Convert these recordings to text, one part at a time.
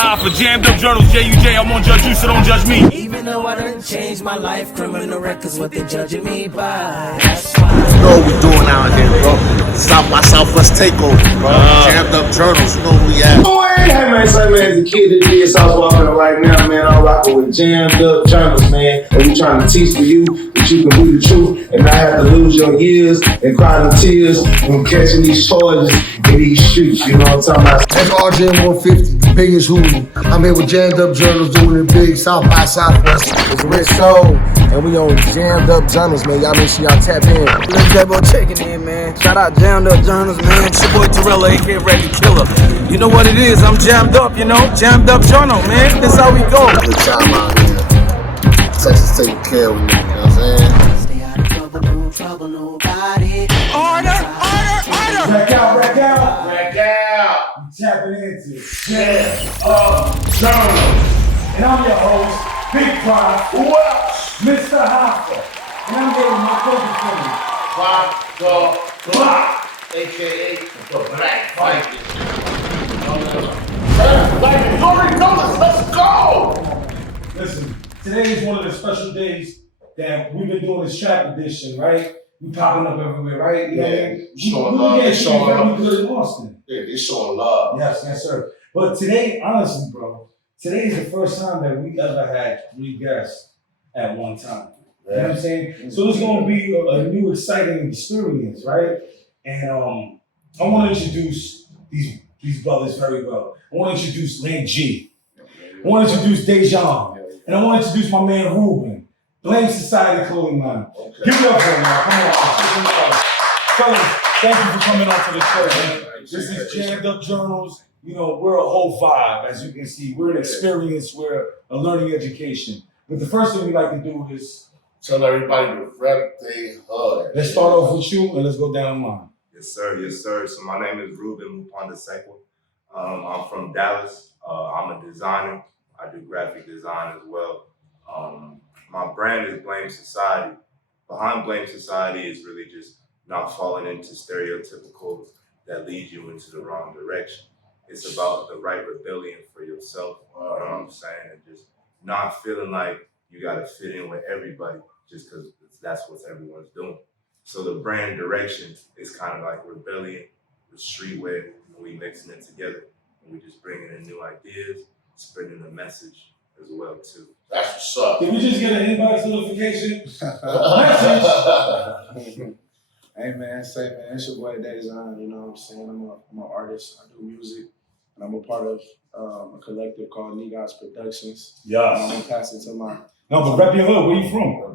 Hoffa, jammed up journals, JUJ, I won't judge you, so don't judge me. Even though I done changed my life, criminal records what they judging me by. That's why. You know what we doing out here, bro. South by Southwest takeover, bro. Jammed up journals, you know who we at. Hey man, so man, the kid that did South Walking right now, man. I'm rocking with jammed up journals, man. And we trying to teach for you that you can be the truth and not have to lose your years and cry the tears when catching these charges in these streets. You know what I'm talking about? That's RJ 150, the biggest hoodie. I'm here with jammed up journals doing it big, South by Southwest. It's Rich Soul, and we on jammed up journals, man. Y'all make sure y'all tap in. Little J-Bo checking in, man. Shout out jammed up journals, man. It's your boy Terrell, aka Reggie Killer. You know what it is, I'm jammed up, you know? Jammed up journal, man. That's how we go. Good time out here. Texas taking care of me, you know what I'm saying? Stay out of trouble, don't trouble nobody. Order! Rack out. You tapping into Jammed Up Journals. And I'm your host, Big Prime. Who else? Mr. Hoffa. And I'm getting my focus for you. Block. AKA the Black Vikings. Let's go! Listen, today is one of the special days that we've been doing this trap edition, right? We popping up everywhere, right? You know what I mean? Showing love. They showing love. We good in Austin. Yeah, they showing love. Yes, sir. But today, honestly, bro, today is the first time that we ever had 3 guests at one time. You know what I'm saying? So it's going to be a new, exciting experience, right? And I want to introduce these brothers very well. I want to introduce Lane G. I want to introduce Dejan. And I want to introduce my man Ruben. Blame Society Clothing Line. Okay. Give it up for him, man. Come on. Fellas, thank you for coming on to the show, man. This is Jammed Up Journals. You know, we're a whole vibe, as you can see. We're an experience. We're a learning education. But the first thing we like to do is tell everybody to rep they hug. Let's start off with you and let's go down the line. Yes, sir. So my name is Ruben Mupanda Sekwa. I'm from Dallas. I'm a designer. I do graphic design as well. My brand is Blame Society. Behind Blame Society is really just not falling into stereotypical that lead you into the wrong direction. It's about the right rebellion for yourself, you know what I'm saying? And just not feeling like you gotta fit in with everybody just because that's what everyone's doing. So the brand direction is kind of like rebellion, the streetwear, and we mixing it together. And we just bringing in new ideas, spreading the message as well too. That's what's up. Did we just get an inbox notification? Message. Hey man, it's your boy Dejan, you know what I'm saying? I'm an artist, I do music, and I'm a part of a collective called Negus Productions. Yes. I'm gonna pass it to my... No, but rep your hood, where you from?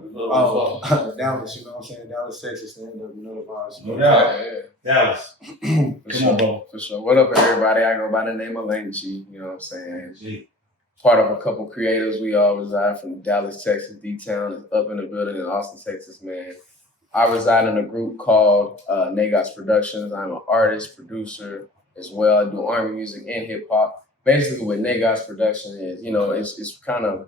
Dallas, you know what I'm saying? Dallas, Texas, stand up, you know the vibes. No doubt. Dallas. Come on, bro. For sure. What up, everybody? I go by the name of Lane G, you know what I'm saying? G. Part of a couple creators. We all reside from Dallas, Texas. D-Town is up in the building in Austin, Texas, man. I reside in a group called Negus Productions. I'm an artist, producer as well. I do R&B music and hip hop. Basically, what Negus Production is, you know, it's kind of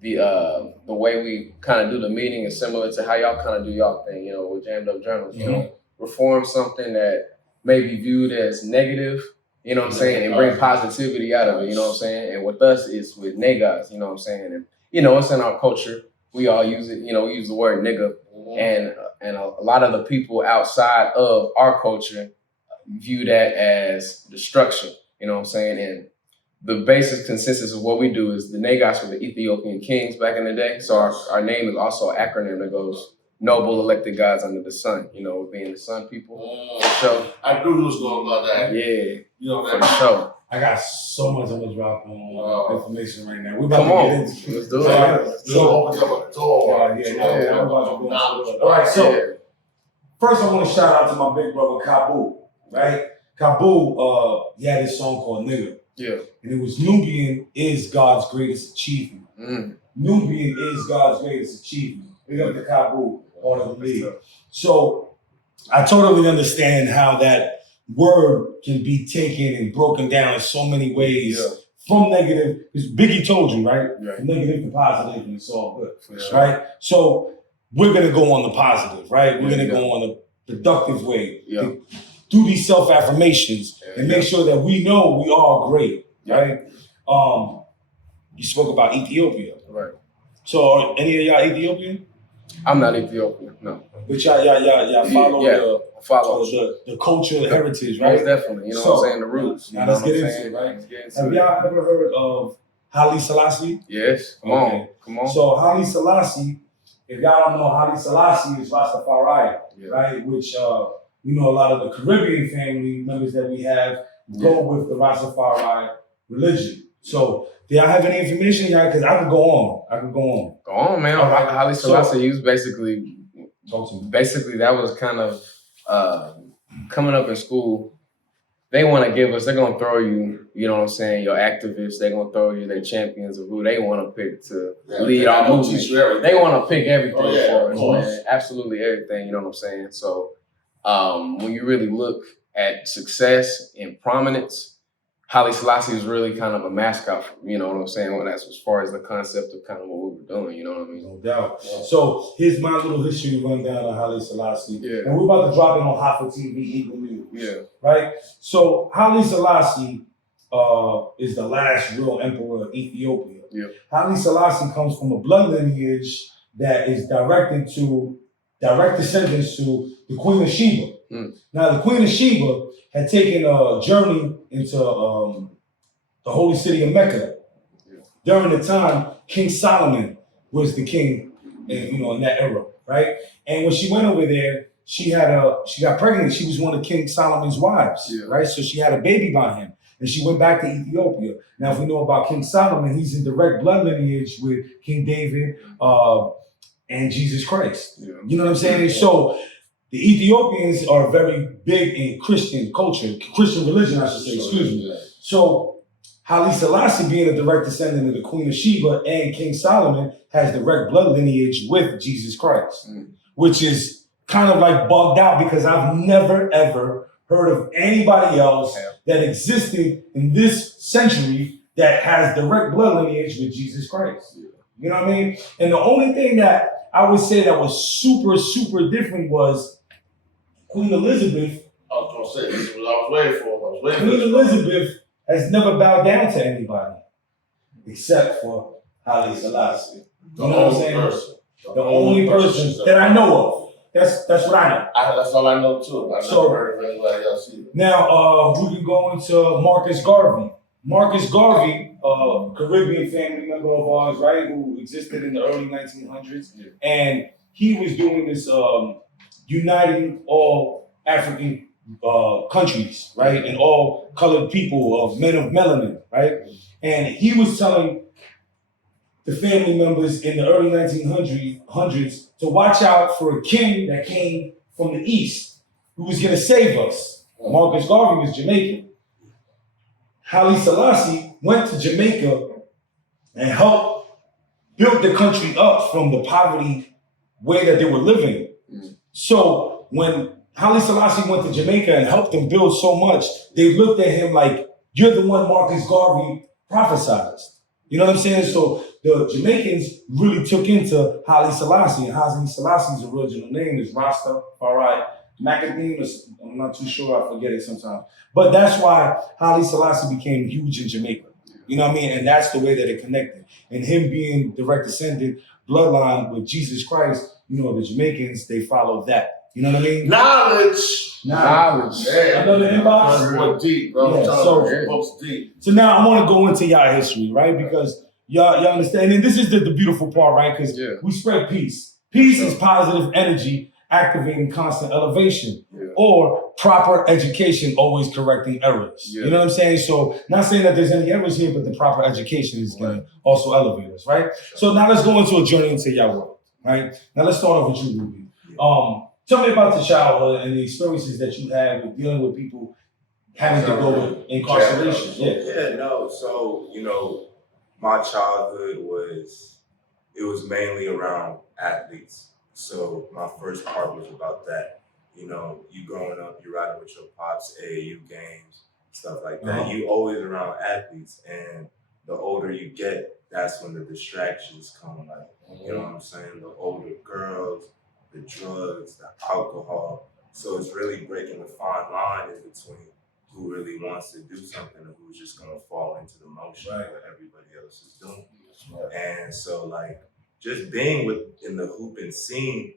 the way we kind of do the meeting is similar to how y'all kind of do y'all thing, you know, with Jammed Up Journals. You know, reform something that may be viewed as negative, you know what I'm saying, and bring positivity out of it, you know what I'm saying. And with us, it's with Negus, you know what I'm saying. And you know, it's in our culture. We all use it. You know, we use the word nigga, and a lot of the people outside of our culture view that as destruction. You know what I'm saying? And the basic consensus of what we do is the Negus were the Ethiopian kings back in the day. So our name is also an acronym that goes noble elected gods under the sun. You know, being the sun people. So I knew you was going about that. yeah, You know for that. sure. I got so much I'm gonna drop on information right now. We're about Come to on, get into it. let's do it. So open up a door. I'm about to go into it. All right, so first I want to shout out to my big brother Kabu, right? Kabu, he had this song called Nigga. Yeah. And it was Nubian is God's greatest achievement. Nubian is God's greatest achievement. Big up to Kabu, part of the league. So I totally understand how that word can be taken and broken down in so many ways. From negative, because Biggie told you, right? From negative to positive, and it's all good, right? So we're gonna go on the positive, right? We're gonna go on the productive way. Do these self-affirmations and make sure that we know we are great, right? You spoke about Ethiopia. Right. So are any of y'all Ethiopian? I'm not Ethiopian, no. But y'all follow follow the culture, the heritage, most right? definitely. You know what I'm saying? The roots. Now let's get into it, right? Have y'all ever heard of Haile Selassie? Yes. Come on. So Haile Selassie, if y'all don't know, Haile Selassie is Rastafari, right? Which a lot of the Caribbean family members that we have go with the Rastafari religion. So do y'all have any information, y'all? Because I could go on. Go on, man. Right. Haile Selassie, he was basically that was kind of coming up in school. They want to give us, they're going to throw you, you know what I'm saying, your activists, they're going to throw you their champions of who they want to pick to lead our movement. They want to pick everything for us, man. Absolutely everything, you know what I'm saying? So when you really look at success and prominence, Haile Selassie is really kind of a mascot, you know what I'm saying? Well, that's as far as the concept of kind of what we were doing, you know what I mean? No doubt. Yeah. So here's my little history rundown on Haile Selassie. Yeah. And we're about to drop it on Hoffa TV, Eagle News. Yeah. Right? So Haile Selassie is the last real emperor of Ethiopia. Yeah. Haile Selassie comes from a blood lineage that is direct descendants to the Queen of Sheba. Now, the Queen of Sheba had taken a journey into the holy city of Mecca. During the time King Solomon was the king, in that era, right? And when she went over there, she got pregnant. She was one of King Solomon's wives, right? So she had a baby by him, and she went back to Ethiopia. Now, if we know about King Solomon, he's in direct blood lineage with King David and Jesus Christ. Yeah. You know what I'm saying? So the Ethiopians are very big in Christian culture, Christian religion, I should say, excuse me. So Haile Selassie, being a direct descendant of the Queen of Sheba and King Solomon, has direct blood lineage with Jesus Christ, which is kind of like bugged out because I've never, ever heard of anybody else that existed in this century that has direct blood lineage with Jesus Christ. You know what I mean? And the only thing that I would say that was super, super different was Queen Elizabeth. I was going to say, this is what I was waiting for. Queen Elizabeth has never bowed down to anybody except for Haile Selassie. You know what I'm saying? The only person that I know of. That's what I know. That's all I know too. I've never heard of anybody else either. Now we can go into Marcus Garvey. Marcus Garvey, Caribbean family member of ours, right, who existed in the early 1900s, and he was doing this uniting all African countries, right, and all colored people of men of melanin, right, and he was telling the family members in the early 1900s to watch out for a king that came from the east who was going to save us. Marcus Garvey was Jamaican. Haile Selassie went to Jamaica and helped build the country up from the poverty way that they were living. So when Haile Selassie went to Jamaica and helped them build so much, they looked at him like, you're the one Marcus Garvey prophesied. You know what I'm saying? So the Jamaicans really took into Haile Selassie, and Haile Selassie's original name is Rastafari Macadine. I'm not too sure, I forget it sometimes. But that's why Haile Selassie became huge in Jamaica. You know what I mean? And that's the way that it connected. And him being direct descendant, bloodline with Jesus Christ, the Jamaicans, they followed that. You know what I mean? Knowledge. Yeah. Another inbox? Deep, bro. So deep. So now I want to go into y'all history, right? Because y'all understand, and this is the beautiful part, right? Because we spread peace. Peace is positive energy activating constant elevation, or proper education always correcting errors. You know what I'm saying? So not saying that there's any errors here, but the proper education is going to also elevate us, right? So now let's go into a journey into your world, right? Now let's start off with you, Ruby. Tell me about the childhood and the experiences that you had with dealing with people having to go with incarceration. So, my childhood was mainly around athletes. So my first part was about that. You growing up, you riding with your pops, AAU games, stuff like that. You always around athletes, and the older you get, that's when the distractions come. You know what I'm saying? The older girls, the drugs, the alcohol. So it's really breaking the fine line in between who really wants to do something or who's just gonna fall into the motion of what everybody else is doing. And so like just being in the hooping scene,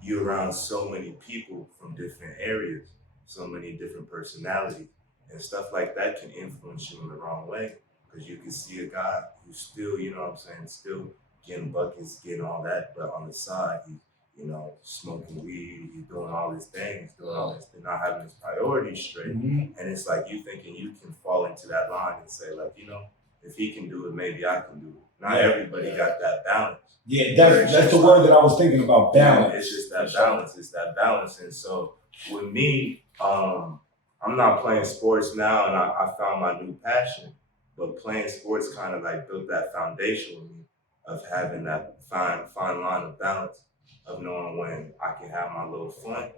you're around so many people from different areas, so many different personalities, and stuff like that can influence you in the wrong way. Because you can see a guy who's still, you know what I'm saying, still getting buckets, getting all that, but on the side, he's, you know, smoking weed, he's doing all these things, doing all this, they're not having his priorities straight. And it's like you thinking you can fall into that line and say, like, you know, if he can do it, maybe I can do it. Not everybody got that balance. Yeah, that's the word that I was thinking about, balance. It's just that balance. It's that balance. And so with me, I'm not playing sports now, and I found my new passion. But playing sports kind of like built that foundation with me of having that fine line of balance, of knowing when I can have my little fun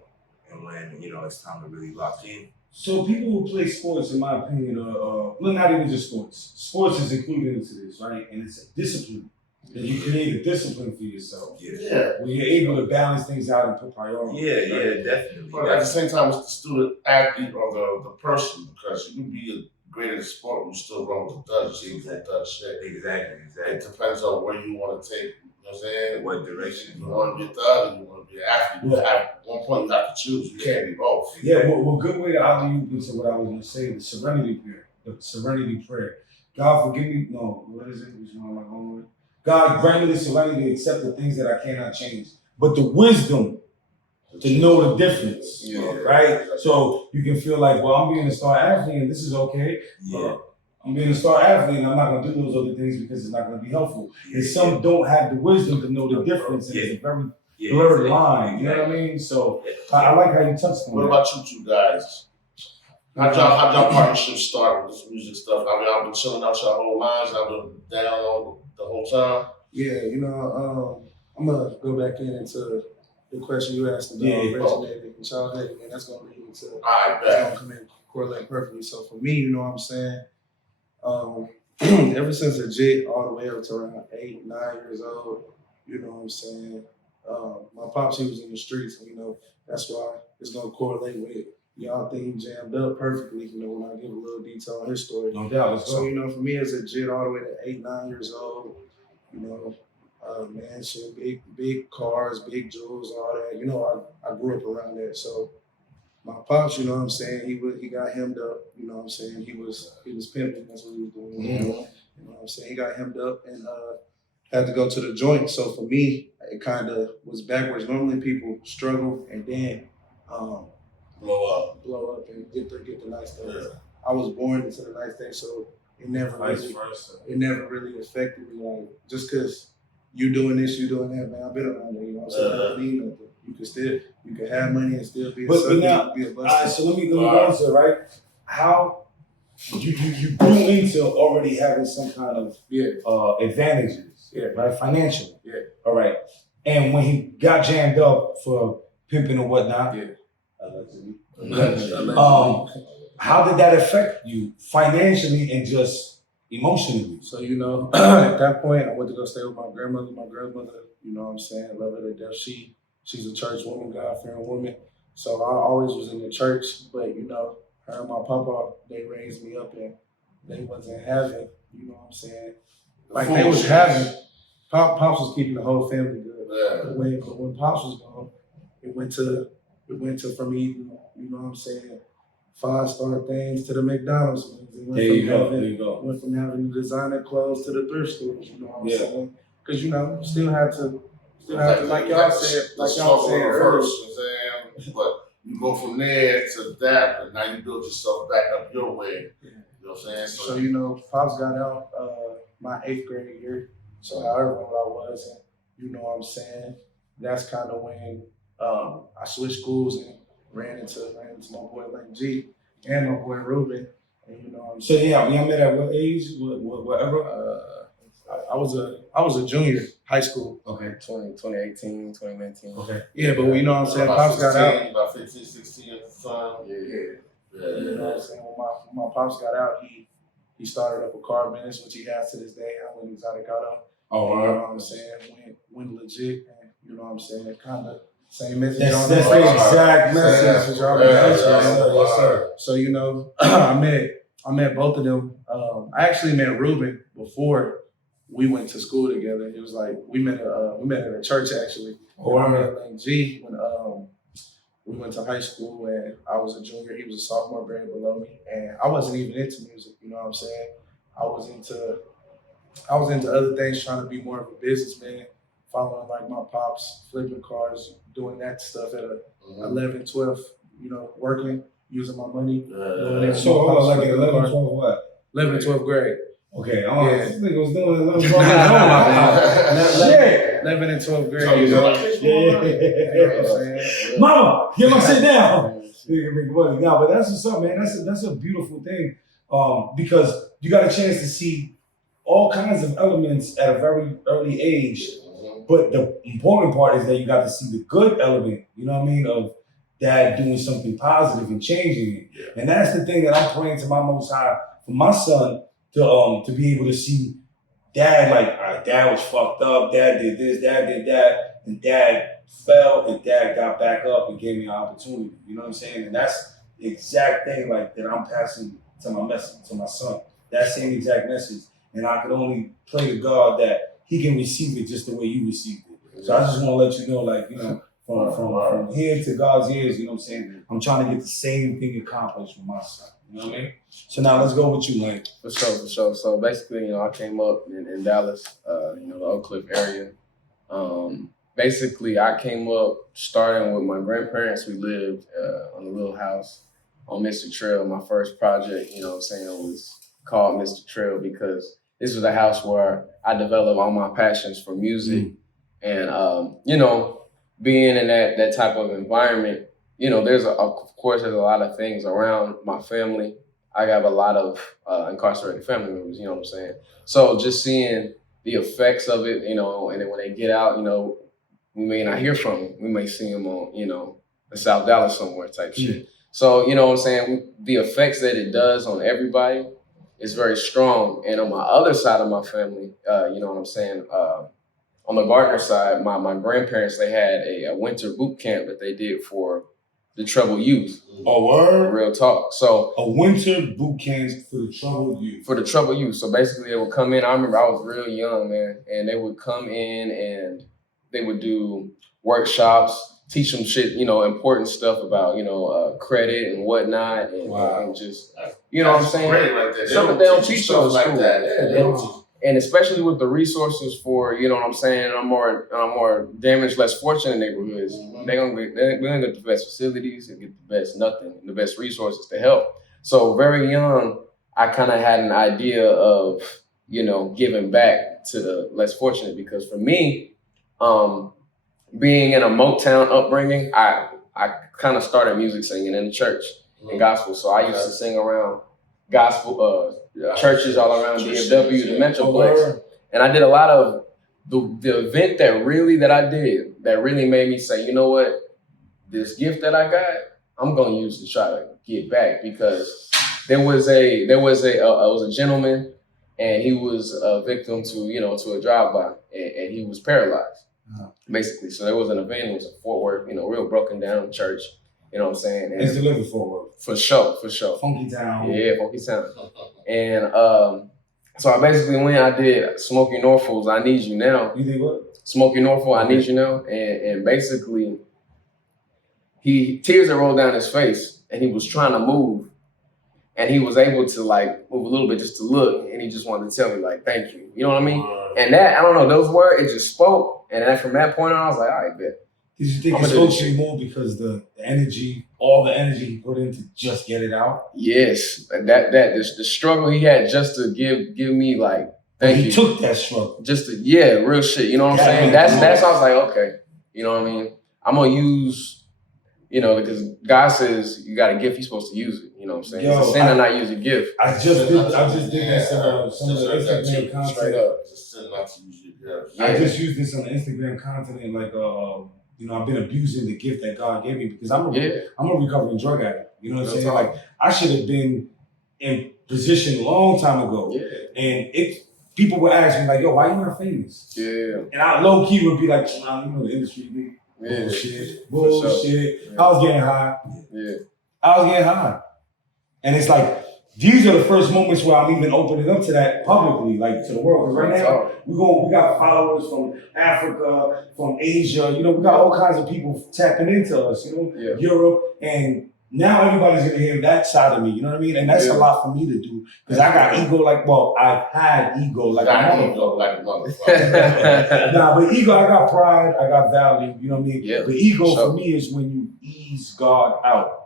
and when, you know, it's time to really lock in. So people who play sports, in my opinion, well, not even just sports. Sports is included into this, right? And it's a discipline. That you create a discipline for yourself. Yeah. Where you're able to balance things out and put priorities. Yeah, right? Definitely. But at the same time, it's the student athlete or the person, because you can be great at sport, you still run with the Dutch. Exactly. It depends on where you want to take, you know what I'm saying? What direction you want to be a thug, you want to be an athlete. Yeah. At one point, you have to choose. You can't be both. Yeah, well, good way to alley-oop into what I was going to say, the serenity prayer. The serenity prayer. God, forgive me. No, what is it? Which one am I going with? God, grant me the serenity to accept the things that I cannot change, but the wisdom to know the difference, right? So you can feel like, well, I'm being a star athlete and this is okay. Yeah. I'm being a star athlete and I'm not going to do those other things because it's not going to be helpful. And some don't have the wisdom to know the difference, and it's a very blurred line, you know what I mean? So I like how you touched on What that. about you two guys? How'd y'all partnership start with this music stuff? I mean, I've been chilling out your whole lives. I've been down the whole time. Yeah, you know, I'm gonna go back into the question you asked about originating in childhood, and that's gonna lead into that's gonna come in correlate perfectly. So for me, you know what I'm saying, ever since a jit all the way up to around 8, 9 years old, you know what I'm saying. My pops, he was in the streets, and you know that's why it's gonna correlate with it. Y'all think he jammed up perfectly, you know, when I give a little detail on his story. No doubt. So, you know, for me as a jit all the way to 8, 9 years old, you know, mansion, big cars, big jewels, all that. You know, I grew up around that. So my pops, you know what I'm saying, he got hemmed up, you know what I'm saying. He was pimping, that's what he was doing. You know what I'm saying? He got hemmed up and had to go to the joint. So for me, it kind of was backwards. Normally people struggle and then blow up and get the nice things. Yeah. I was born into the nice things, so it never really affected me. Like just cause you doing this, you doing that, man. I've been around there, you know what I'm saying? I don't need nothing. You can have money and still be a bust. So let me go into it, right? How you grew into already having some kind of advantages, right? Financially. Yeah. All right. And when he got jammed up for pimping and whatnot, how did that affect you financially and just emotionally? So, you know, at that point, I went to go stay with my grandmother. My grandmother, you know what I'm saying, I love her to death. She's a church woman, God-fearing woman. So I always was in the church, but, you know, her and my papa, they raised me up and they wasn't having, you know what I'm saying? Like they was having, Pops was keeping the whole family good. Yeah. But when Pops was gone, it went to from eating, you know what I'm saying, 5-star things to the McDonald's. There you go. Went from having designer clothes to the thrift stores, you know what I'm saying? Because, you know, still had to, like y'all said earlier. But you go from there to that, and now you build yourself back up your way. You know what I'm saying? So you know, Pops got out my 8th grade year. So however old I was, and you know what I'm saying, that's kind of when I switched schools and ran into my boy Lane G and my boy Ruben. And you know what I'm saying? So y'all met at what age? Whatever? I was a junior, high school. Okay, 2018, 2019. Okay. Yeah, but you know what I'm saying, Pops got out. About 15, 16 at the time. Yeah. You know what I'm saying? When my Pops got out, he started up a car business, which he has to this day. I went exotic auto. Oh, you know what I'm saying? Went legit, and you know what I'm saying? It kind of Same message That's on the that. exact message. Yes, Yes, sir. So I met both of them. I actually met Ruben before we went to school together. It was like we met at a church actually. Oh, I I met like G when we went to high school and I was a junior. He was a sophomore grade below me, and I wasn't even into music. You know what I'm saying? I was into other things, trying to be more of a businessman, following like my pops, flipping cars, doing that stuff at 11, 12, working, using my money. So hold on, like at 11, 12 what? 11, 12th grade. Okay, Yeah. this nigga was doing 11, 12 Shit. 11 and 12th grade. You know what I'm saying? Mama, get my shit down. Nigga make money. No, but that's what's up, man. That's a beautiful thing. Because you got a chance to see all kinds of elements at a very early age. But the important part is that you got to see the good element, you know what I mean, of dad doing something positive and changing it. Yeah. And that's the thing that I'm praying to my Most High for my son to be able to see dad like, all right, dad was fucked up, dad did this, dad did that, and dad fell and dad got back up and gave me an opportunity. You know what I'm saying? And that's the exact thing like that I'm passing to my son. That same exact message. And I could only pray to God that he can receive it just the way you received it. So I just want to let you know, like, from here to God's ears, you know what I'm saying? I'm trying to get the same thing accomplished with my son. You know what I mean? So now let's go with you, Lane. For sure. So basically, I came up in Dallas, the Oak Cliff area. Basically, I came up starting with my grandparents. We lived on a little house on Mr. Trail. My first project, was called Mr. Trail because this was a house where I developed all my passions for music. And, being in that type of environment, there's a lot of things around my family. I have a lot of incarcerated family members, you know what I'm saying? So just seeing the effects of it, and then when they get out, we may not hear from them. We may see them on, in South Dallas somewhere type shit. So, you know what I'm saying? The effects that it does on everybody is very strong. And on my other side of my family, you know what I'm saying? On the Gardner side, my grandparents, they had a winter boot camp that they did for the troubled youth. Oh, word? Real talk. So a winter boot camp for the troubled youth. For the troubled youth. So basically they would come in. I remember I was real young, man. And they would come in and they would do workshops, teach them shit, important stuff about, credit and whatnot. And just, what I'm saying? Right there. Something they don't teach you in like school. that. Yeah, they don't teach. And especially with the resources for, our more damaged, less fortunate neighborhoods, we're gonna get the best facilities and get the best nothing, the best resources to help. So very young, I kind of had an idea of, giving back to the less fortunate because for me, being in a Motown upbringing, I kind of started music singing in the church and gospel. So I used to sing around gospel churches all around DFW, the Metroplex. And I did a lot of the event that really made me say, you know what, this gift that I got, I'm gonna use to try to get back because there was a gentleman and he was a victim to a drive-by and he was paralyzed, basically. So there was an event, it was a Fort Worth, real broken down church. You know what I'm saying? It's delivered for work. For sure. Funky Town. Yeah, Funky Town. And so I basically went, I did Smokey Norfolk's I Need You Now. You did what? Smokey Norfolk, I Need You Now. And basically, tears that rolled down his face and he was trying to move. And he was able to move a little bit just to look. And he just wanted to tell me thank you. You know what I mean? And that, I don't know, those words, it just spoke. And then from that point on, I was like, all right, bet. Did you think it spoke to you more because the energy, all the energy he put in to just get it out? Yes, the struggle he had just to give me thank you. He took that struggle. Just to real shit. You know what I'm saying? That's I was like, okay, you know what I mean? I'm gonna use, because God says you got a gift, you're supposed to use it. You know what I'm saying? It's a sin to not use a gift. I just did this on some of the Instagram content. I just used this on the Instagram content I've been abusing the gift that God gave me because I'm a recovering drug addict. You know what I'm saying? I should have been in position a long time ago. Yeah. And people would ask me yo, why you not famous? Yeah. And I low key would be like, nah, the industry, Yeah. Bullshit. For sure. Bullshit. Yeah. I was getting high. Yeah. I was getting high. And it's like, these are the first moments where I'm even opening up to that publicly, like to the world. Because right now, we got followers from Africa, from Asia, you know, we got all kinds of people tapping into us, you know, Europe. And now everybody's gonna hear that side of me, you know what I mean? And that's a lot for me to do. Because I got ego like, well, I've had ego like a motherfucker. Nah, but ego, I got pride, I got value, you know what I mean? Yeah, the ego for me is when you ease God out.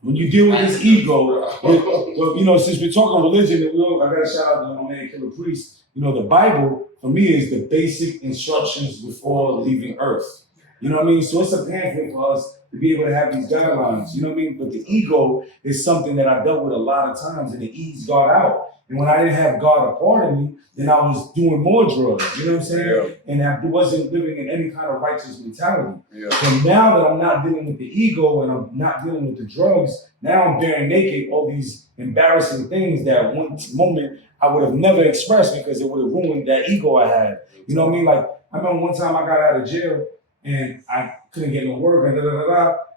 When you deal with this ego, well, you know, since we're talking religion, I got to shout out to my man Killer Priest. You know, the Bible for me is the basic instructions before leaving Earth. You know what I mean? So it's a pamphlet for us to be able to have these guidelines. You know what I mean? But the ego is something that I dealt with a lot of times, and it eased God out. And when I didn't have God a part of me, then I was doing more drugs. You know what I'm saying? Yeah. And I wasn't living in any kind of righteous mentality. Yeah. So now that I'm not dealing with the ego and I'm not dealing with the drugs, now I'm bearing naked all these embarrassing things that one moment I would have never expressed because it would have ruined that ego I had. You know what I mean? Like, I remember one time I got out of jail and I couldn't get no work and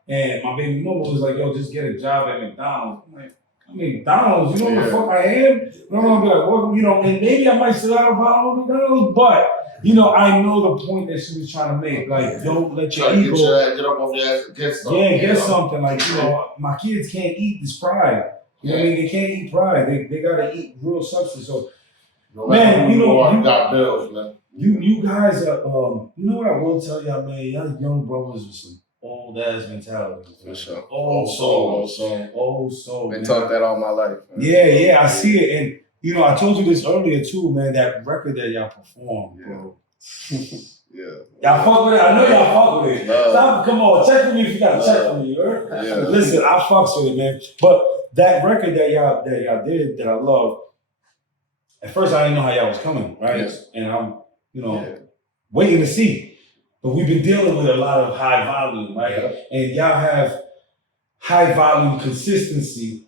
and my baby mama was like, yo, just get a job at McDonald's. I'm like, McDonald's, you know what the fuck I am? And I'm gonna be like, well, you know, and maybe I might still have a problem with McDonald's, but you know, I know the point that she was trying to make. Like, don't let your ego get up off your ass and get something. Yeah, get something. Like, you know, my kids can't eat this pride. You know what I mean? They can't eat pride. They gotta eat real substance. So, man, you know, you got bills, man. You guys are, you know what I will tell y'all, man? Y'all young brothers with some old ass mentality. For sure. Old soul. Been taught that all my life. Man. Yeah, I see it. And you know, I told you this earlier too, man. That record that y'all performed, bro. Yeah. Y'all fuck with it. I know y'all fuck with it. Come on, check with me if you gotta check with me. Right? Yeah. Listen, I fucks with it, man. But that record that y'all did that I love. At first, I didn't know how y'all was coming, right? Yes. And I'm, you know, waiting to see. But we've been dealing with a lot of high volume, right? Yeah. And y'all have high volume consistency.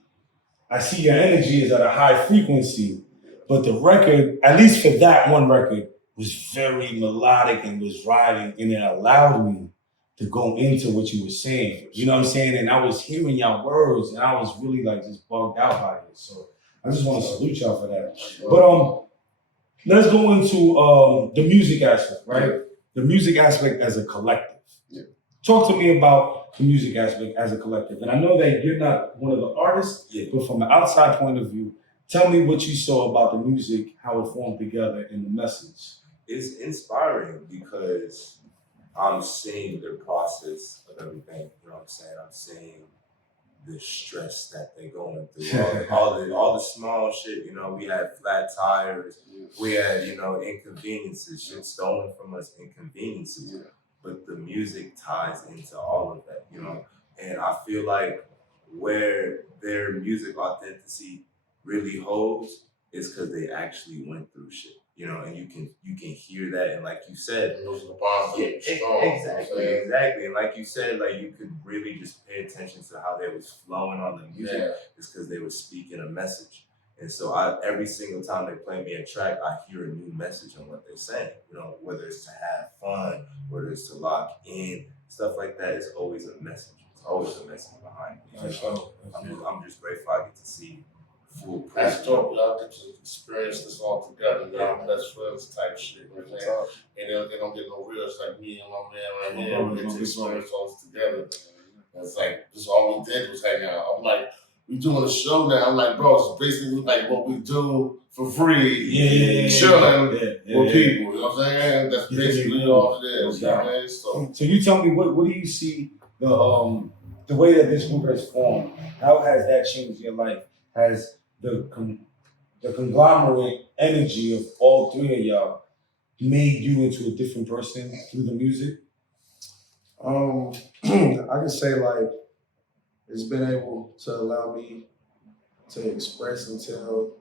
I see your energy is at a high frequency, but the record, at least for that one record, was very melodic and was riding, and it allowed me to go into what you were saying. You know what I'm saying? And I was hearing y'all words, and I was really like just bugged out by it. So I just want to salute y'all for that. But let's go into the music aspect, right? Yeah. The music aspect as a collective. Yeah. Talk to me about the music aspect as a collective. And I know that you're not one of the artists, but from an outside point of view, tell me what you saw about the music, how it formed together, and the message. It's inspiring because I'm seeing the process of everything. You know what I'm saying? I'm seeing the stress that they're going through, all the small shit. You know, we had flat tires, we had, you know, inconveniences, shit stolen from us, inconveniences. Yeah. But the music ties into all of that, you know. And I feel like where their music authenticity really holds is because they actually went through shit, you know. And you can hear that, and like you said, those are the positive, strong. Exactly. And like you said, like you could really just pay attention to how they was flowing on the music, is because they were speaking a message. And so every single time they play me a track, I hear a new message on what they're saying. You know, whether it's to have fun, whether it's to lock in, stuff like that. It's always a message. It's always a message behind it. So I'm just grateful I get to see full proof. That's dope. Y'all get to experience this all together. Y'all best friends type shit. You know what I'm saying? And they don't get no real. It's like me and my man right here. We get to experience all together. It's like, this all we did was hang out. I'm like, we doing a show now. I'm like, bro, it's basically like what we do for free, chilling with people. You know what I'm saying? That's basically all it is. You know what I mean? So you tell me, what do you see the way that this group has formed? How has that changed your life? Has the conglomerate energy of all three of y'all made you into a different person through the music? I can say like it's been able to allow me to express and tell.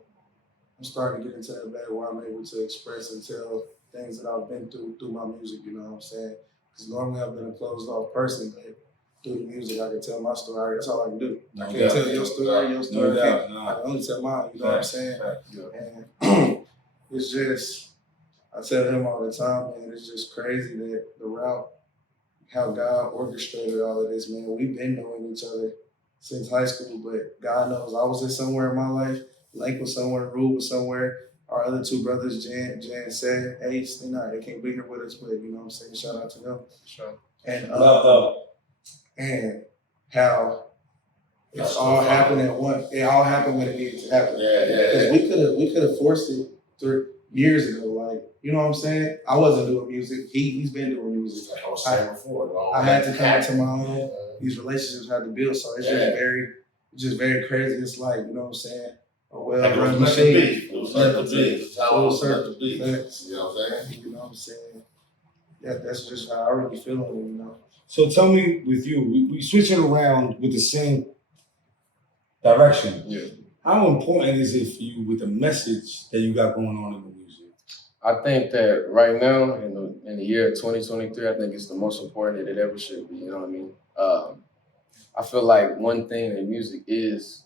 I'm starting to get into that bag where I'm able to express and tell things that I've been through my music, you know what I'm saying? Because normally I've been a closed off person, but through the music I can tell my story. That's all I can do. I can't tell your story. I can only tell mine, you know what I'm saying? And it's just, I tell him all the time, man, it's just crazy that the route, how God orchestrated all of this, man. We've been knowing each other since high school, but God knows I was just somewhere in my life. Lake was somewhere, Rube was somewhere. Our other two brothers, Jan said, Ace, they can't be here with us, but you know what I'm saying? Shout out to them. Sure. And Love. and how it's all happened at once. It all happened when it needed to happen. Because we could have forced it 3 years ago. Like, you know what I'm saying? I wasn't doing music. He's been doing music. Like I was saying before, I had to come into my own. These relationships had to build. So it's just very crazy. It's like, you know what I'm saying? Oh, well, like it was meant to be. It was meant to be. It's how it was meant to be. You know what I'm saying? You know what I'm saying? That's just how I really feel it, you know. So tell me, with you, we switching around with the same direction. Yeah. How important is it for you with the message that you got going on in the music? I think that right now, in the year 2023, I think it's the most important that it ever should be. You know what I mean? I feel like one thing that music is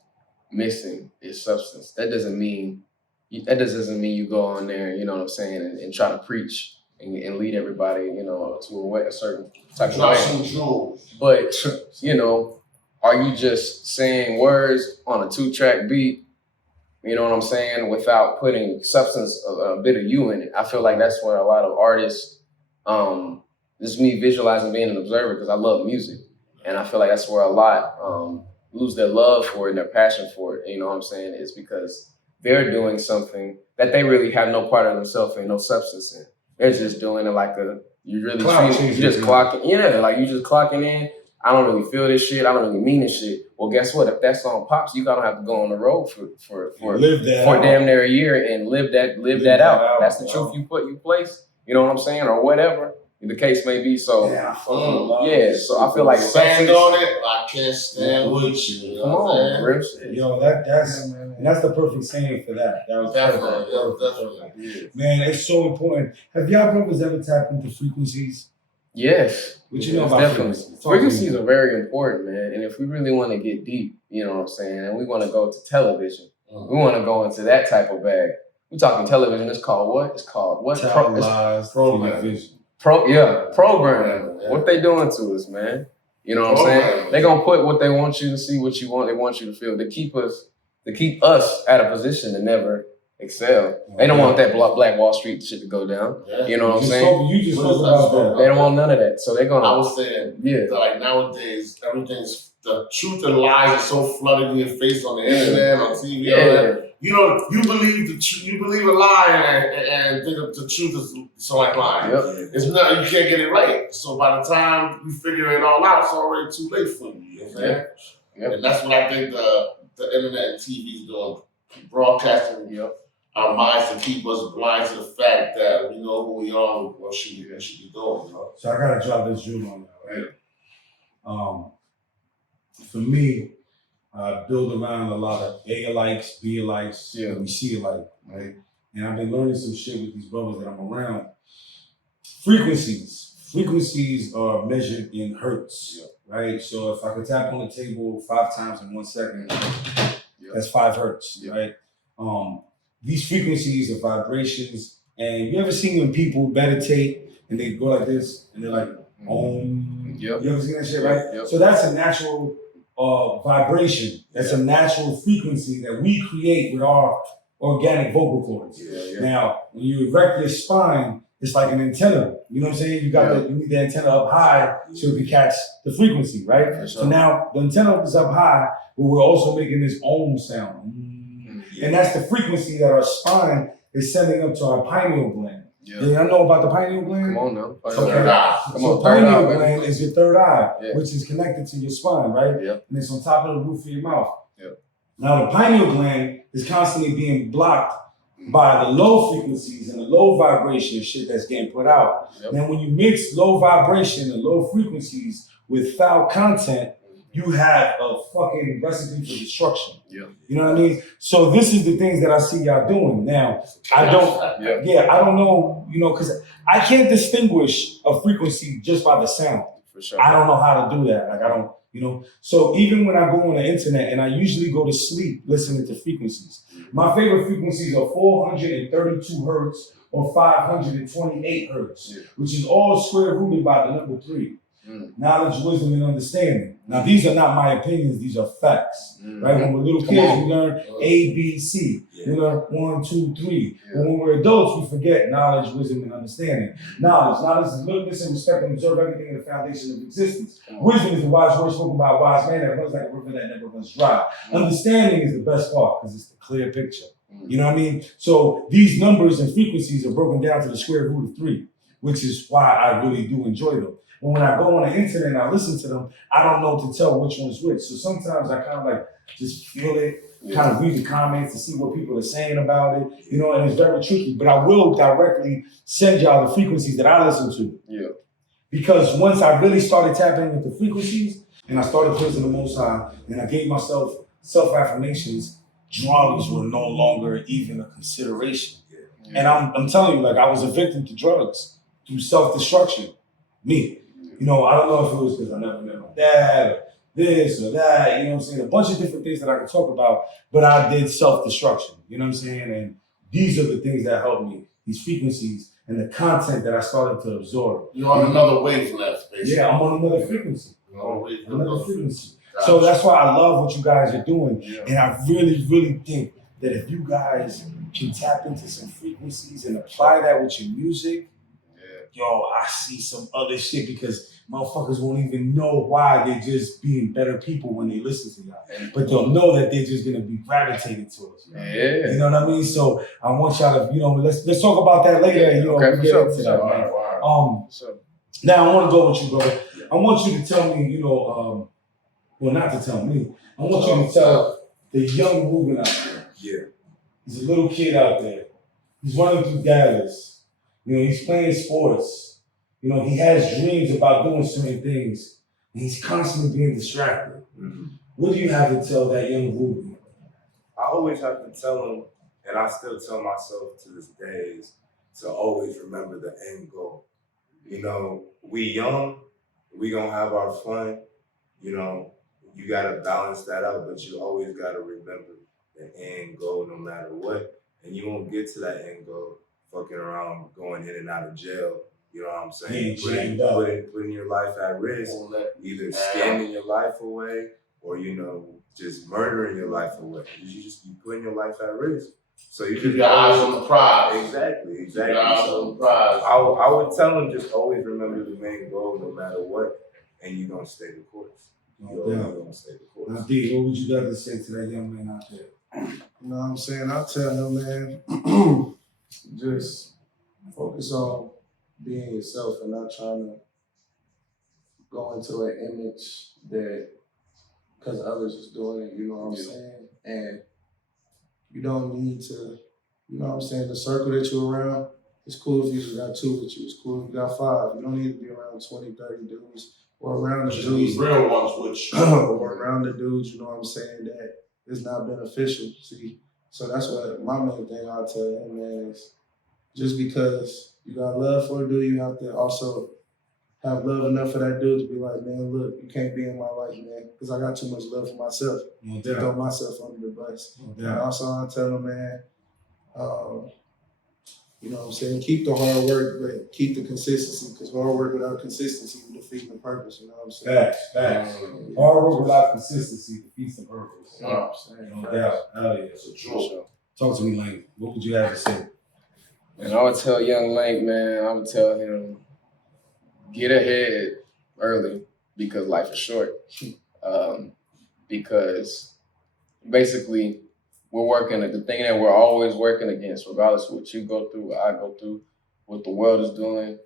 missing is substance. That doesn't mean you go on there, you know what I'm saying, and try to preach and lead everybody, you know, to a certain type of way. Drop some jewels. But, you know, are you just saying words on a 2-track beat, you know what I'm saying, without putting substance, a bit of you in it? I feel like that's where a lot of artists, just me visualizing being an observer, because I love music. And I feel like that's where a lot lose their love for it and their passion for it, you know what I'm saying, is because they're doing something that they really have no part of themselves and no substance in. They're just doing it like you just clocking, like you just clocking in. I don't really feel this shit. I don't really mean this shit. Well, guess what? If that song pops, you gotta have to go on the road for damn near a year and live that out. That's the truth you place. You know what I'm saying, or whatever the case may be. So so I feel like stand on it. I can't stand with you. Come on, real shit. Yo, that's the perfect saying for that. That was Definitely. Man, it's so important. Have y'all brothers ever tapped into frequencies? Yes. What you know about definitely. Frequencies are very important, man. And if we really want to get deep, you know what I'm saying, and we want to go to television, we want to go into that type of bag. We're talking television. It's called what? It's called what? Television. Programming. Yeah. What they doing to us, man? You know what I'm saying? They gonna put what they want you to see, what you want, they want you to feel, to keep us at a position to never excel. They don't want that Black Wall Street shit to go down. Yeah. You know what I'm saying? You just spoke about that. They don't want none of that. So they're gonna. I was saying, like nowadays, everything's the truth and lies are so flooded in your face on the internet, on TV. Yeah. You know, you believe a lie and think of the truth is so like lying. Yep. It's not, you can't get it right. So by the time you figure it all out, it's already too late for you. You know what I'm saying? Yep. And that's what I think the internet and TV is doing, broadcasting our minds to keep us blind to the fact that we know who we are and what should be doing. You know? So I gotta drop this jewel on that, right? For me, I build around a lot of A-alikes, B-alikes, and we see alike, right? And I've been learning some shit with these brothers that I'm around. Frequencies are measured in hertz, right? So if I could tap on the table 5 times in 1 second, that's 5 hertz, right? These frequencies are vibrations, and you ever seen when people meditate and they go like this and they're like, Om? You ever seen that shit, right? Yep. So that's a natural vibration. That's a natural frequency that we create with our organic vocal cords. Now, when you erect your spine, it's like an antenna. You know what I'm saying? You need the antenna up high so it can catch the frequency, right? Sure. So now the antenna is up high, but we're also making this Om sound. And that's the frequency that our spine is sending up to our pineal gland. Do y'all know about the pineal gland? Come on now. So pineal gland is your third eye, which is connected to your spine, right? And it's on top of the roof of your mouth. Now the pineal gland is constantly being blocked by the low frequencies and the low vibration shit that's getting put out. Now when you mix low vibration and low frequencies with foul content, you have a fucking recipe for destruction. You know what I mean? So this is the things that I see y'all doing. Now, I don't know, you know, because I can't distinguish a frequency just by the sound. For sure. I don't know how to do that. Like I don't, you know. So even when I go on the internet and I usually go to sleep listening to frequencies, my favorite frequencies are 432 hertz or 528 hertz, which is all square rooted by the number 3. Knowledge, wisdom, and understanding. Now, these are not my opinions, these are facts. Right? When we're little kids, we learn A, B, C. We learn 1, 2, 3. But when we're adults, we forget knowledge, wisdom, and understanding. Knowledge is look, listen, respect, and observe everything in the foundation of existence. Wisdom is the wise word spoken by a wise man that runs like a river that never runs dry. Understanding is the best part because it's the clear picture. You know what I mean? So these numbers and frequencies are broken down to the square root of 3, which is why I really do enjoy them. But when I go on the internet and I listen to them, I don't know to tell which one's which. So sometimes I kind of like just feel it, kind of read the comments to see what people are saying about it, you know, and it's very tricky. But I will directly send y'all the frequencies that I listen to. Yeah. Because once I really started tapping into the frequencies and I started praising the Most High and I gave myself self-affirmations, drugs were no longer even a consideration. And I'm telling you, like, I was a victim to drugs through self-destruction. Me. You know, I don't know if it was because I never met my dad or this or that, you know what I'm saying? A bunch of different things that I could talk about, but I did self-destruction, you know what I'm saying? And these are the things that helped me, these frequencies and the content that I started to absorb. You're on another wavelength, basically. Yeah, I'm on another frequency. Another frequency. So that's why I love what you guys are doing. And I really, really think that if you guys can tap into some frequencies and apply that with your music, yo, I see some other shit because motherfuckers won't even know why they're just being better people when they listen to y'all. But they'll know that they're just gonna be gravitated to us. Yeah. You know what I mean? So I want y'all to, you know, let's talk about that later. You know, okay, we get into that, man. Now I want to go with you, bro. I want you to tell me, you know, well, not to tell me. I want you to tell the young Ruben out there. Yeah. He's a little kid out there. He's running through Dallas. You know, he's playing sports. You know, he has dreams about doing certain things. And he's constantly being distracted. What do you have to tell that young Ruben? I always have to tell him, and I still tell myself to this day, is to always remember the end goal. You know, we young, we gonna have our fun. You know, you gotta balance that out, but you always gotta remember the end goal no matter what. And you won't get to that end goal fucking around, going in and out of jail. You know what I'm saying? Putting your life at risk, either scamming your life away or, you know, just murdering your life away. You putting your life at risk. So you keep your eyes on the prize. Exactly. Your eyes on the prize. I would tell them just always remember the main goal no matter what, and you're gonna stay the course. You're gonna stay the course. Now, D, what would you got to say to that young man out there? You know what I'm saying? I'll tell him, man, just focus on being yourself and not trying to go into an image that because others is doing it, you know what I'm saying? And you don't need to, you know what I'm saying, the circle that you're around, it's cool if you just got 2 with you, it's cool if you got 5. You don't need to be around 20, 30 dudes or around the dudes. Real ones, which or around the dudes, you know what I'm saying, that is not beneficial. See, so that's what my main thing I'll tell him, man, is just because you got love for a dude, you have to also have love enough for that dude to be like, man, look, you can't be in my life, man, because I got too much love for myself to throw myself under the bus. And also I'll tell him, man, you know what I'm saying, keep the hard work, but keep the consistency, because hard work without consistency will defeat the purpose, you know what I'm saying? Facts. Hard work without consistency defeats the purpose. You know what I'm saying? No doubt. Hell yeah. So true. Talk to me, Lane. What would you have to say? And I would tell young Link, man, I would tell him, get ahead early because life is short. Because basically we're working at the thing that we're always working against, regardless of what you go through, what I go through, what the world is doing,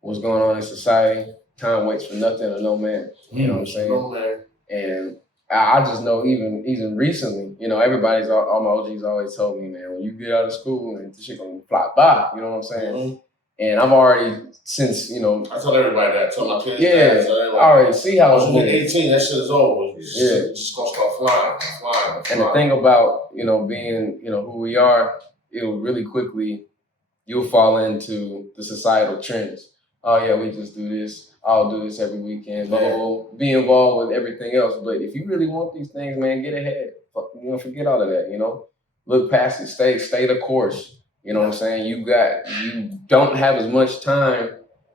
what's going on in society. Time waits for nothing or no man. You know what I'm saying? No man. And I just know even recently, you know, all my OGs always told me, man, when you get out of school and this shit gonna fly by, you know what I'm saying? And I've already, since, you know. I tell everybody that. I tell my kids that. I already see how it's moving. 18, that shit is over. It's just gonna start flying. And the thing about, you know, being, you know, who we are, it'll really quickly, you'll fall into the societal trends. Oh yeah, we just do this. I'll do this every weekend. Blah, blah, blah. Be involved with everything else. But if you really want these things, man, get ahead. You know, forget all of that, you know. Look past it. Stay the course. You know what I'm saying? You don't have as much time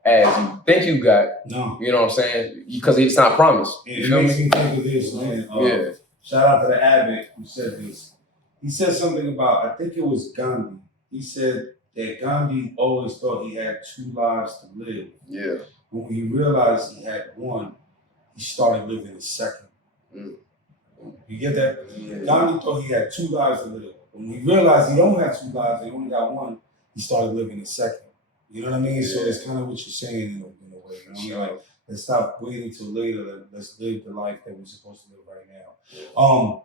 as you think you got. No. You know what I'm saying? Because it's not promised. You It feel makes me? me think of this, man. Yeah. Shout out to the Abbot who said this. He said something about, I think it was Gandhi. He said that Gandhi always thought he had 2 lives to live. Yeah. When he realized he had one, he started living a second. Mm. You get that? Yeah. Gandhi thought he had 2 lives to live. When he realized he don't have 2 lives, he only got one, he started living a second. You know what I mean? So it's kind of what you're saying in a way. You know what I mean? Like, let's stop waiting till later. Let's live the life that we're supposed to live right now.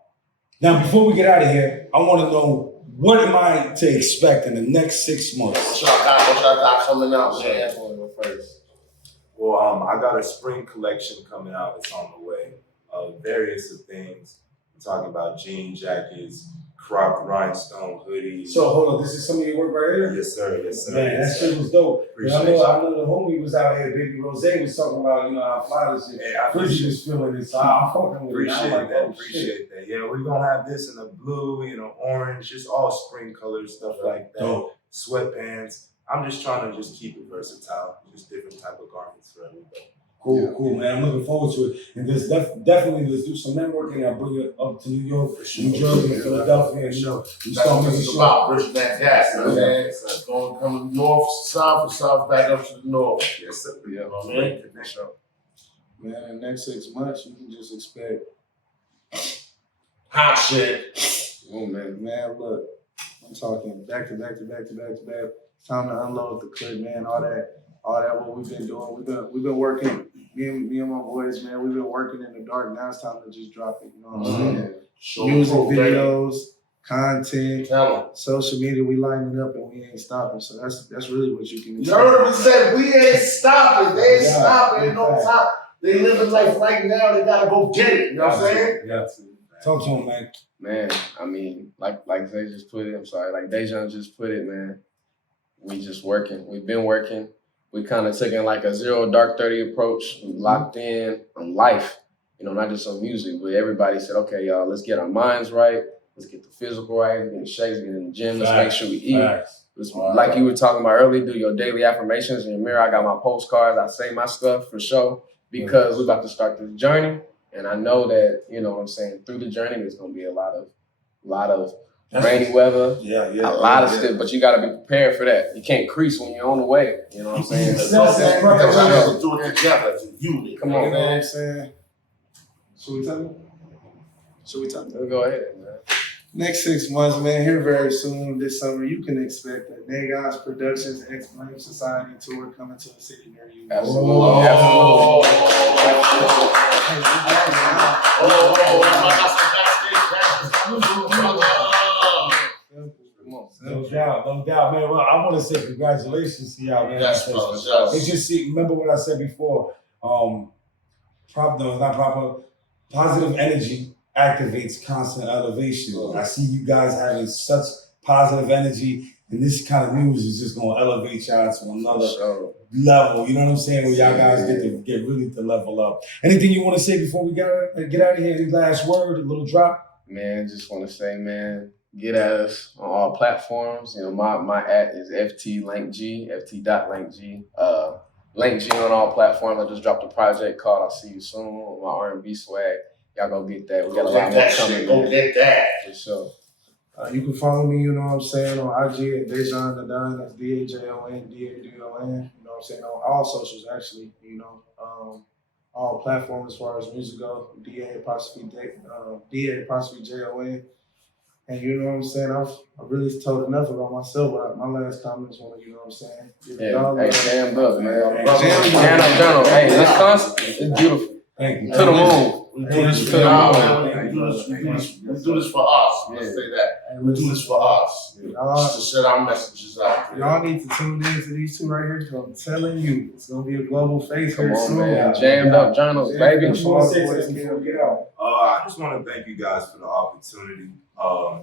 Now, before we get out of here, I want to know, what am I to expect in the next 6 months? What y'all got coming out, man? First. Well, I got a spring collection coming out. It's on the way. Various of things. I'm talking about jean jackets, cropped rhinestone hoodies. So hold on, this is some of your work right here? Yes, sir. Yes, sir. Man, that shit was dope. I Appreciate know the homie was out here, Baby Rose was talking about, how fly this shit. Yeah, I Frizzy was feeling it, so I'm fucking with it. I'm like, oh, shit. Appreciate that. Yeah, we're gonna have this in the blue, orange, just all spring colors, stuff like that. Dope. Sweatpants. I'm just trying to just keep it versatile, just different type of garments for everybody. Cool, man. I'm looking forward to it. And there's definitely, let's do some networking. I'll bring it up to New York, New Jersey, and Philadelphia, and we start That's what making it's sure. about, bridging that gap, you know what I'm saying? So going from north to south and south back up to the north. Yes, sir. You know what I mean? Man, in the next 6 months, you can just expect. Hot shit. Oh, man. Man, look, I'm talking back to back to back to back to back. Time to unload the clip, man. All that what we've been doing. We've been working. Me and my boys, man. We've been working in the dark. Now it's time to just drop it. You know what I'm saying? Music videos, content, social media. We lining up and we ain't stopping. So that's really what you can. You heard them say we ain't stopping. They ain't stopping. Ain't no time. They living life right now. They gotta go get it. You know what I'm saying? Yeah. Talk to him, man. Man, I mean, like Zay just put it, like Dejan just put it, man. We just working. We've been working. We kind of taking like a 0 dark 30 approach. We locked in on life, not just on music, but everybody said, okay, y'all, let's get our minds right. Let's get the physical right. Let's get in shape. Let's get in the gym. Let's make sure we eat. Like you were talking about earlier, do your daily affirmations in your mirror. I got my postcards. I say my stuff for sure because we're about to start this journey. And I know that, through the journey, there's going to be a lot of rainy weather, a lot of stuff, but you got to be prepared for that. You can't crease when you're on the way. You know what I'm saying? Do it together as a unit. Come on, You know what man. I'm saying? Should we tell them? Go ahead, man. Next 6 months, man, here very soon this summer, you can expect a Negus Productions X Blame Society tour coming to a city near you. Absolutely. No doubt, man. Well, I want to say congratulations to y'all, man. Yes, It's yes. just, remember what I said before. Positive energy activates constant elevation. I see you guys having such positive energy, and this kind of news is just going to elevate y'all to another level. You know what I'm saying? Where y'all guys get really to level up. Anything you want to say before we get out of here? Any last word? A little drop? Man, just want to say, man, get at us on all platforms. My @ is ft.lankg, ft.lankg. LankG on all platforms. I just dropped a project called I'll See You Soon on my R&B swag. Y'all go get that. We got a lot more coming. Go get that. For sure. You can follow me, you know what I'm saying, on IG at Dejan the Don. That's DAJON, DADON. You know what I'm saying? On all socials, actually, all platforms as far as music go. DA_JON. And you know what I'm saying? I've really told enough about myself. But my last comments want to, you know what I'm saying? Hey, jammed up, man. Jammed up, Journal. Hey, this concert is beautiful. Thank you. To the moon. We do this for y'all, man. We do this for us. Let's say that. We do this for us. Just to send our messages out there. Y'all need to tune in to these two right here, because I'm telling you, it's going to be a global face Come here on, soon. man. Jammed up journals, baby. What you want to say to us before we get out? I just want to thank you guys for the opportunity.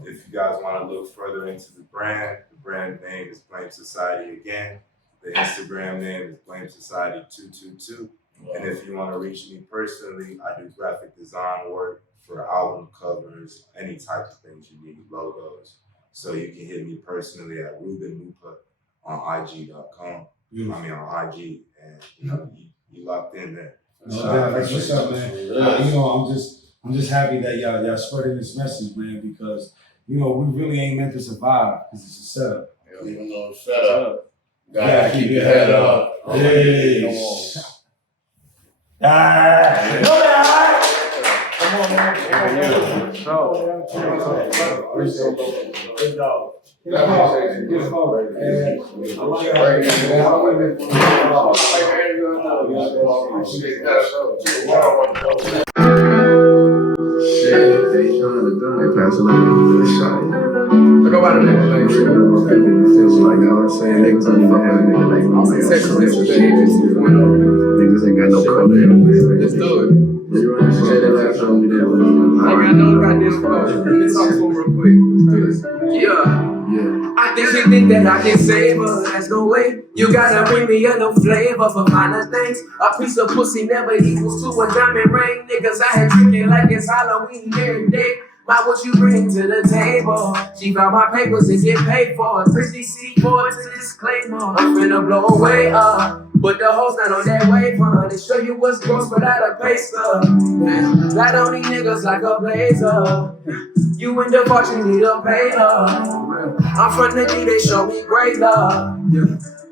If you guys want to look further into the brand name is Blame Society again. The Instagram name is Blame Society 222. And if you want to reach me personally, I do graphic design work for album covers, any type of things you need, logos. So you can hit me personally at Ruben Mupa on IG.com. Beautiful. I mean on IG, and you know you locked in there. No doubt, that's what's up, man. You know, I'm just happy that y'all spreading this message, man, because you know we really ain't meant to survive because it's a setup. Even though it's set up, Gotta keep your head up. Hey. Come on, man. Look about a nigga like feels like I was saying niggas don't even have a nigga like me. Niggas ain't got no color. Let's do it. You understand that last time we did was I got no goddamn phone. Let's talk to him real quick. Yeah. I think she think that I can save her. There's no way. You gotta bring me a little flavor for minor things. A piece of pussy never equals to a diamond ring. Niggas out here drinking like it's Halloween every day. My what you bring to the table. She found my papers and get paid for. 3C boys to disclaimer. I'm finna blow away, but the hoes not on that wave, They show you what's gross without a pay stub. Light on these niggas like a blazer. You in the vault, you need a pay I'm from the D, they show me great love.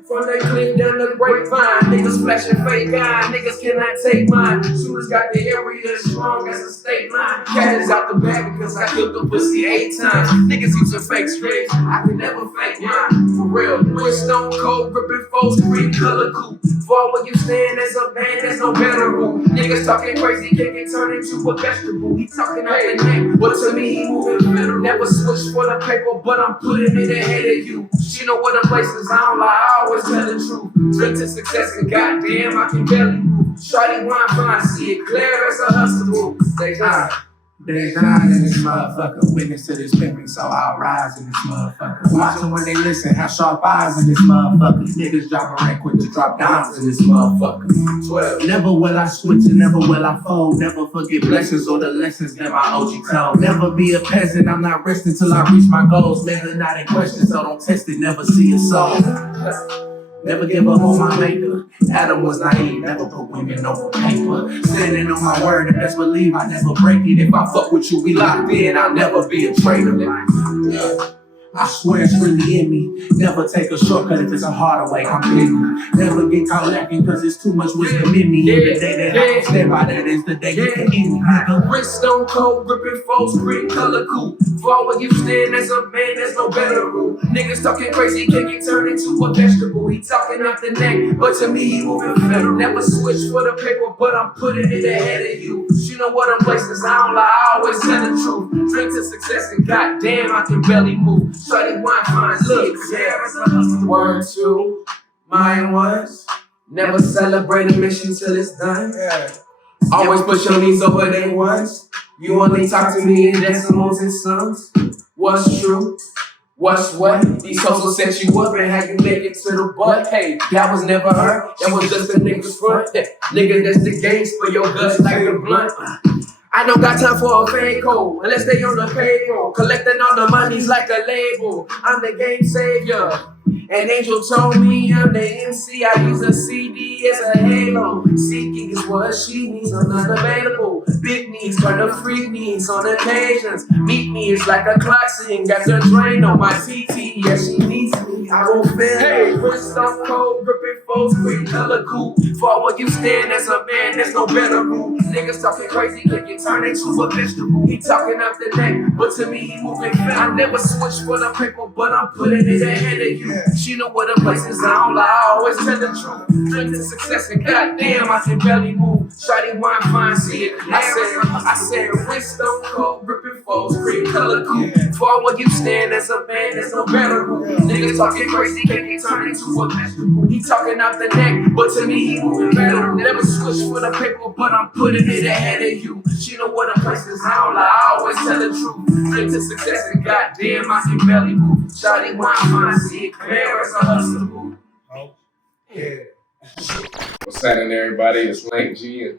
From the clip down the grapevine, niggas flashing fake eye, niggas cannot take mine. Shooters got the area strong as a state line. Cat is out the bag because I killed the pussy 8 times. Niggas using fake streets, I can never fake mine. For real, we're stone cold, gripping folks, green color coupe. For where you stand as a band, there's no better rule. Niggas talking crazy, can get turned into a vegetable. He talking out the neck, but to me he moving federal. Never switch for the paper, but I'm putting it ahead of you. She know what the places I don't lie, I always tell the truth. Drink to success and goddamn, I can barely move. Shawty wine fine, see it clear as a hustle. They died in this motherfucker. Witness to this pimping, so I'll rise in this motherfucker. Watching when they listen, have sharp eyes in this motherfucker. Niggas drop a rank quick to drop dimes in this motherfucker. 12. Never will I switch and never will I fold. Never forget blessings or the lessons that my OG told. Never be a peasant, I'm not resting till I reach my goals. Never not in question, so don't test it, never see a soul. Never give up on my maker. Adam was naive, never put women over paper. Standing on my word and best believe I never break it. If I fuck with you, we locked in, I'll never be a traitor. I swear it's really in me. Never take a shortcut if it's a harder way, I'm bigger. Never get caught lacking cause it's too much wisdom in me. And the day that I stand by that is the day you can end me. Nigga, wrist stone cold, gripping folks, green color coupe. For where you stand as a man, there's no better rule. Niggas talking crazy, can get turned into a vegetable. He talking out the neck, but to me he moving federal. Never switch for the paper, but I'm putting it ahead of you. You know what I'm places, I don't lie, I always tell the truth. Drink to success and goddamn, I can barely move. Shawty wine fine, look, yeah, word two, mine was never celebrate a mission till it's done. Always push your knees over they ones. You only talk to me in decimals and sums. What's true? What's what? These hoes will set you up and have you make it to the butt. Hey, that was never her, that was just a nigga's front. Nigga, that's the games for your guts like a blunt. I don't got time for a fake hole, unless they on the payroll. Collecting all the monies like a label. I'm the game savior. An angel told me I'm the MC. I use a CD as a halo. Seeking is what she needs, I'm not available. Big needs turn to freak needs on occasions. Meet me is like a clock scene. Got the drain on my TT, yeah, she needs me. I won't fail. Hey, wrist stone cold, gripping folks, green color coupe. For where you stand as a man, there's no better rule. Niggas talking crazy, can get turned into a vegetable. He talking up the neck, but to me he moving fast. I never switch for the paper, but I'm putting it ahead of you. She know what the places, I don't lie, I always tell the truth. Drink to success and goddamn, I can barely move. Shawty wine fine, see it. I said, wrist stone cold, gripping folks, green color coupe. For where you stand as a man, there's no better rule. Niggas talking crazy, can get turned into a vegetable. He talking out the neck, but to me he moving better. Never switch for the paper, but I'm putting it ahead of you. She know what the places, I don't lie, I always tell the truth. Drink to success and goddamn, I can barely move. Shawty wine fine, see it clear as a hustle. Yeah. What's happening, everybody? It's Link G.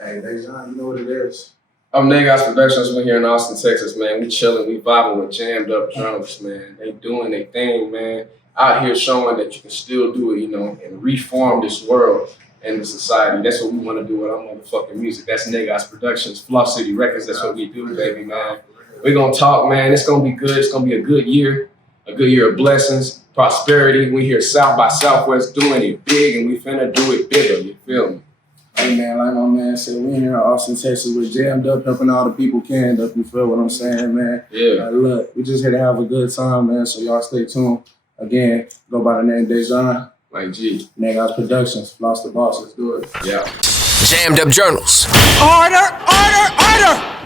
And Hey, Dejan, you know what it is. I'm Negus Productions. We're here in Austin, Texas, man. We chilling, we vibing with jammed up journalists, man. They doing their thing, man. Out here showing that you can still do it, you know, and reform this world and the society. That's what we want to do with our motherfucking music. That's Negus Productions, Floss City Records. That's what we do, baby, man. We're gonna talk, man. It's gonna be good. It's gonna be a good year of blessings, prosperity. We here South by Southwest doing it big, and we finna do it bigger. You feel me? Hey man, like my man said, we here in Austin, Texas. We're jammed up, helping all the people canned up. You feel what I'm saying, man? Yeah. Look, we just here to have a good time, man. So y'all stay tuned. Again, go by the name Design. Like G. Negus Productions, Floss the Boss. Let's do it. Yeah. Jammed Up Journals. Order, order, order!